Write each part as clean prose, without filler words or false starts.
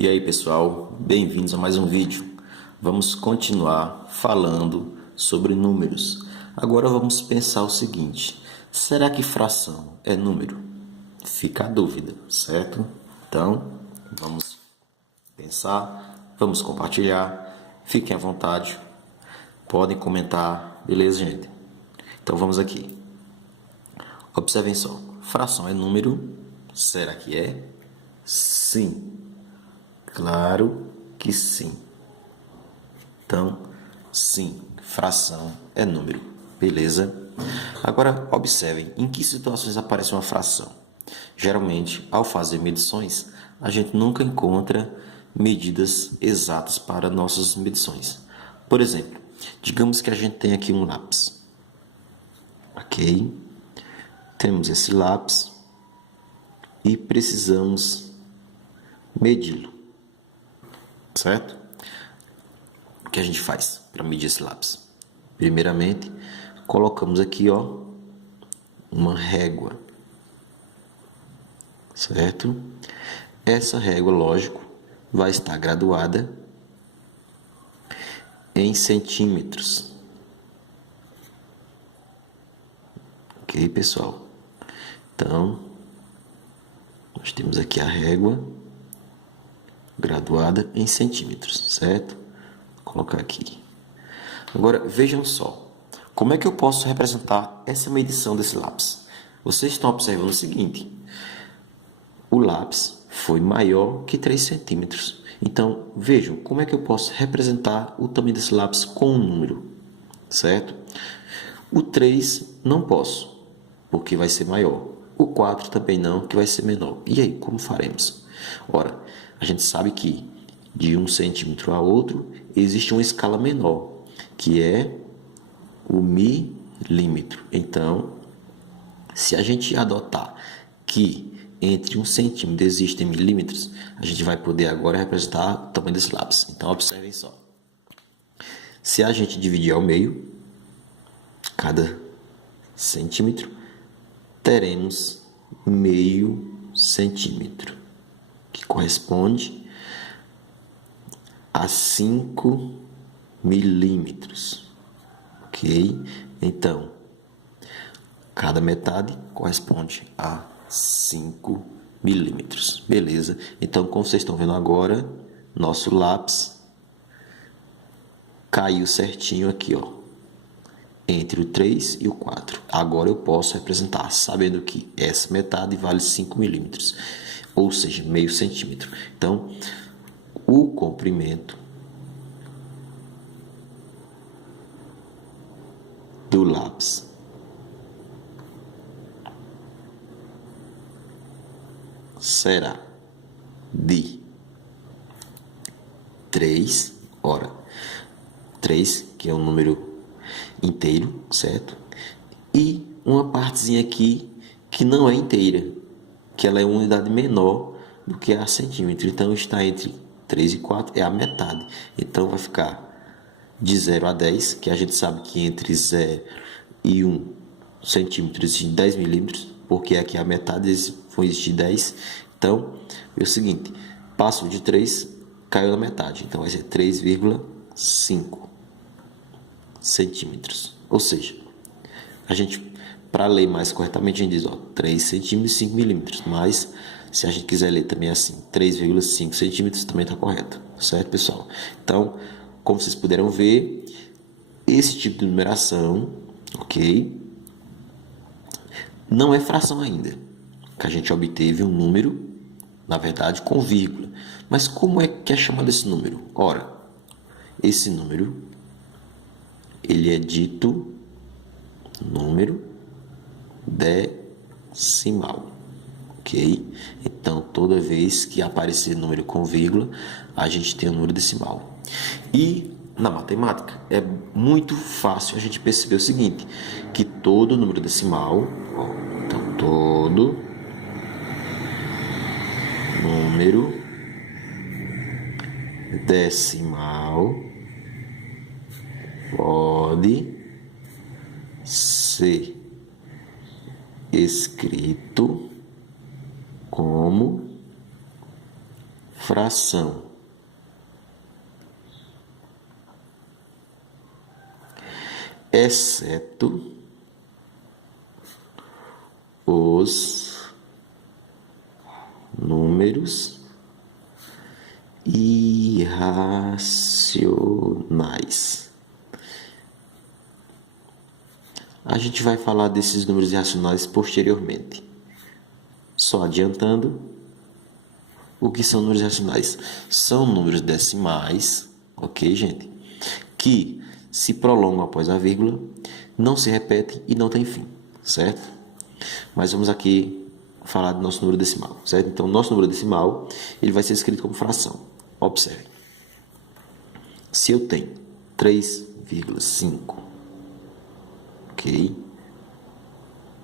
E aí pessoal, bem-vindos a mais um vídeo. Vamos continuar falando sobre números. Agora vamos pensar o seguinte: será que fração é número? Fica a dúvida, certo? Então, vamos pensar, vamos compartilhar, fiquem à vontade, podem comentar, beleza, gente? Então vamos aqui. Observem só, fração é número? Será que é? Sim. Claro que sim. Então, sim, fração é número. Beleza? Agora, observem em que situações aparece uma fração. Geralmente, ao fazer medições, a gente nunca encontra medidas exatas para nossas medições. Por exemplo, digamos que a gente tem aqui um lápis. Ok? Temos esse lápis e precisamos medi-lo. Certo? O que a gente faz para medir esse lápis? Primeiramente, colocamos aqui, ó, uma régua, certo? Essa régua, lógico, vai estar graduada em centímetros. Ok, pessoal? Então, nós temos aqui a régua graduada em centímetros, certo? Vou colocar aqui. Agora, vejam só. Como é que eu posso representar essa medição desse lápis? Vocês estão observando o seguinte. O lápis foi maior que 3 centímetros. Então, vejam como é que eu posso representar o tamanho desse lápis com um número, certo? O 3 não posso, porque vai ser maior. O 4 também não, que vai ser menor. E aí, como faremos? Ora, a gente sabe que de 1 centímetro a outro existe uma escala menor, que é o milímetro. Então, se a gente adotar que entre 1 centímetro existem milímetros, a gente vai poder agora representar o tamanho desse lápis. Então, observem só. Se a gente dividir ao meio, cada centímetro, teremos meio centímetro, que corresponde a 5 milímetros. Ok? Então, cada metade corresponde a 5 milímetros. Beleza? Então, como vocês estão vendo agora, nosso lápis caiu certinho aqui, ó, entre o 3 e o 4. Agora eu posso representar, sabendo que essa metade vale 5 milímetros, ou seja, meio centímetro. Então, o comprimento do lápis será de 3, 3, que é um número inteiro, certo? E uma partezinha aqui que não é inteira, que ela é uma unidade menor do que a centímetro. Então, está entre 3 e 4 é a metade. Então, vai ficar de 0 a 10, que a gente sabe que entre 0 e 1 centímetro existe 10 milímetros, porque aqui a metade foi existir 10. Então, é o seguinte, passo de 3, caiu na metade. Então, vai ser 3,5 centímetros. Ou seja, a gente, para ler mais corretamente, a gente diz, ó, 3 centímetros e 5 milímetros. Mas, se a gente quiser ler também assim, 3,5 centímetros, também está correto. Certo, pessoal? Então, como vocês puderam ver, esse tipo de numeração, ok, não é fração ainda, que a gente obteve um número, na verdade, com vírgula. Mas como é que é chamado esse número? Ora, esse número, ele é dito número decimal, ok? Então, toda vez que aparecer número com vírgula, a gente tem um número decimal. E na matemática é muito fácil a gente perceber o seguinte, que todo número decimal, ó, então todo número decimal pode ser escrito como fração exceto os números irracionais. A gente vai falar desses números irracionais posteriormente. Só adiantando, o que são números irracionais? São números decimais, ok, gente? Que se prolongam após a vírgula, não se repetem e não tem fim, certo? Mas vamos aqui falar do nosso número decimal, certo? Então, nosso número decimal, ele vai ser escrito como fração. Observe. Se eu tenho 3,5, ok?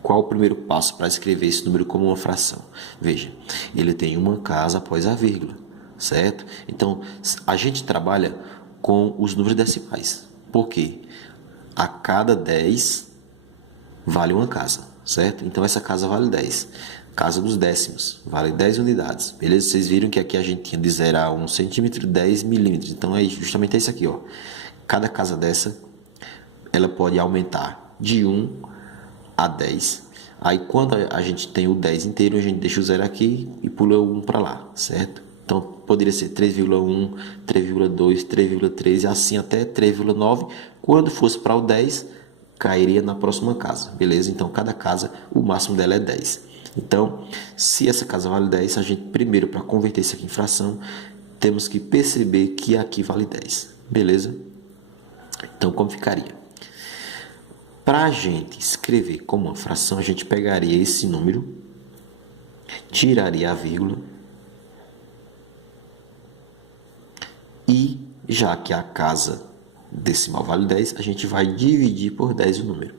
Qual o primeiro passo para escrever esse número como uma fração? Veja, ele tem uma casa após a vírgula, certo? Então, a gente trabalha com os números decimais. Por quê? A cada 10 vale uma casa, certo? Então, essa casa vale 10. Casa dos décimos, vale 10 unidades. Beleza? Vocês viram que aqui a gente tinha de 0 a 1 centímetro, 10 milímetros. Então, é justamente isso aqui, ó. Cada casa dessa, ela pode aumentar de 1 a 10. Aí, quando a gente tem o 10 inteiro, a gente deixa o 0 aqui e pula o 1 para lá, certo? Então, poderia ser 3,1, 3,2, 3,3 e assim até 3,9. Quando fosse para o 10, cairia na próxima casa, beleza? Então, cada casa, o máximo dela é 10. Então, se essa casa vale 10, a gente primeiro, para converter isso aqui em fração, temos que perceber que aqui vale 10, beleza? Então, como ficaria? Para a gente escrever como uma fração, a gente pegaria esse número, tiraria a vírgula, e já que a casa decimal vale 10, a gente vai dividir por 10 o número.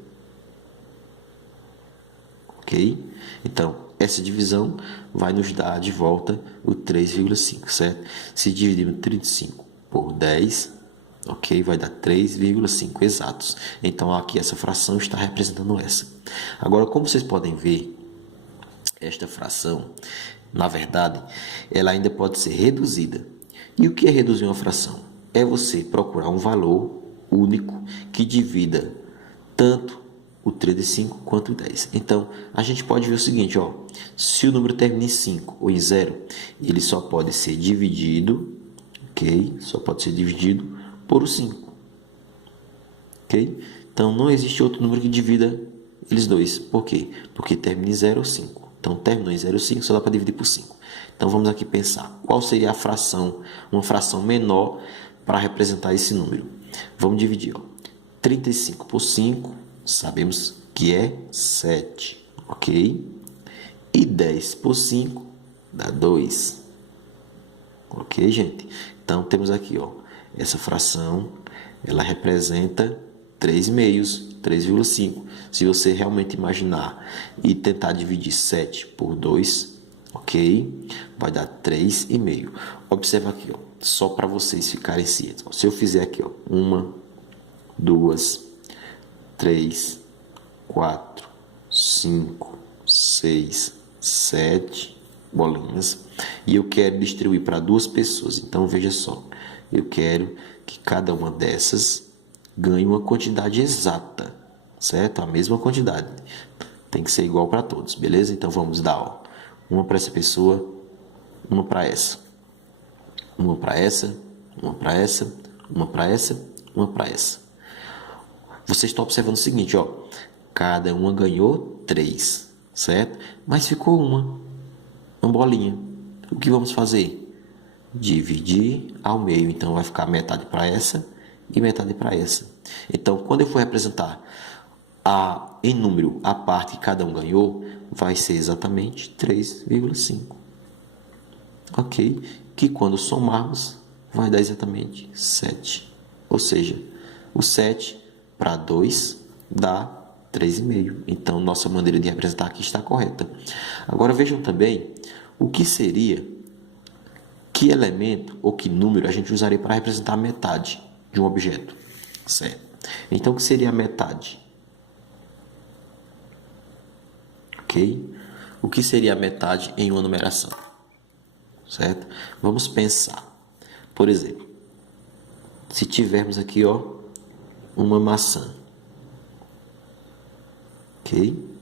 Ok? Então, essa divisão vai nos dar de volta o 3,5, certo? Se dividirmos 35 por 10, ok? Vai dar 3,5 exatos. Então, aqui essa fração está representando essa. Agora, como vocês podem ver, esta fração, na verdade, ela ainda pode ser reduzida. E o que é reduzir uma fração? É você procurar um valor único que divida tanto o 35 quanto o 10. Então, a gente pode ver o seguinte, ó, se o número termina em 5 ou em 0, ele só pode ser dividido, ok? Só pode ser dividido por o 5, ok? Então, não existe outro número que divida eles dois. Por quê? Porque termina em 0 ou 5. Então, terminou em 0 ou 5, só dá para dividir por 5. Então, vamos aqui pensar. Qual seria a fração, uma fração menor para representar esse número? Vamos dividir, ó. 35 por 5, sabemos que é 7, ok? E 10 por 5 dá 2. Ok, gente? Então, temos aqui, ó, essa fração, ela representa 3 meios, 3,5. Se você realmente imaginar e tentar dividir 7 por 2, ok? Vai dar 3,5. Observa aqui, ó, só para vocês ficarem cientes. Se eu fizer aqui, ó, 1, 2, 3, 4, 5, 6, 7 bolinhas e eu quero distribuir para 2 pessoas. Então, veja só, eu quero que cada uma dessas ganhe uma quantidade exata, certo? A mesma quantidade. Tem que ser igual para todos, beleza? Então, vamos dar, ó, uma para essa pessoa, uma para essa, uma para essa, uma para essa, uma para essa, uma para essa. Vocês estão observando o seguinte, ó, cada uma ganhou 3, certo? Mas ficou uma bolinha. O que vamos fazer? Dividir ao meio. Então, vai ficar metade para essa e metade para essa. Então, quando eu for representar em número a parte que cada um ganhou, vai ser exatamente 3,5. Ok? Que quando somarmos, vai dar exatamente 7. Ou seja, o 7 para 2 dá 3,5. Então, nossa maneira de representar aqui está correta. Agora, vejam também o que seria, que elemento ou que número a gente usaria para representar a metade de um objeto, certo? Então, o que seria a metade? Ok? O que seria a metade em uma numeração? certo? Vamos pensar. Por exemplo, se tivermos aqui, ó, uma maçã, ok?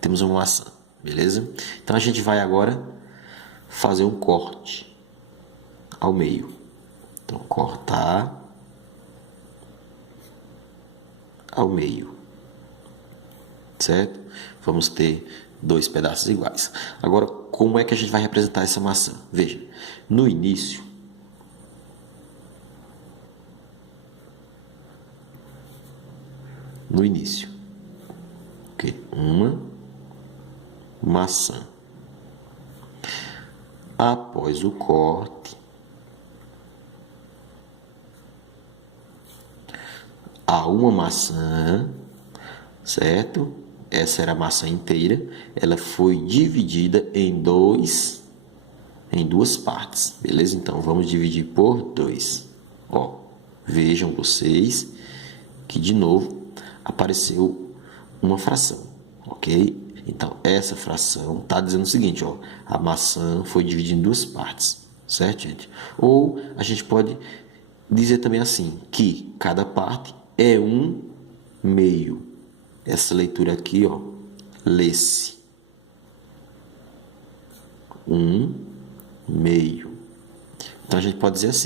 Temos uma maçã, beleza? Então a gente vai agora fazer um corte ao meio. Então, cortar ao meio, certo? Vamos ter dois pedaços iguais. Agora, como é que a gente vai representar essa maçã? Veja, no início, ok? Uma maçã. Após o corte, há uma maçã, certo? Essa era a maçã inteira. Ela foi dividida em duas partes, beleza? Então, vamos dividir por 2. Ó, vejam vocês que, de novo, apareceu uma fração, ok? Então, essa fração está dizendo o seguinte, ó, a maçã foi dividida em duas partes, certo, gente? Ou a gente pode dizer também assim, que cada parte é um meio. Essa leitura aqui, ó, lê-se um meio. Então, a gente pode dizer assim,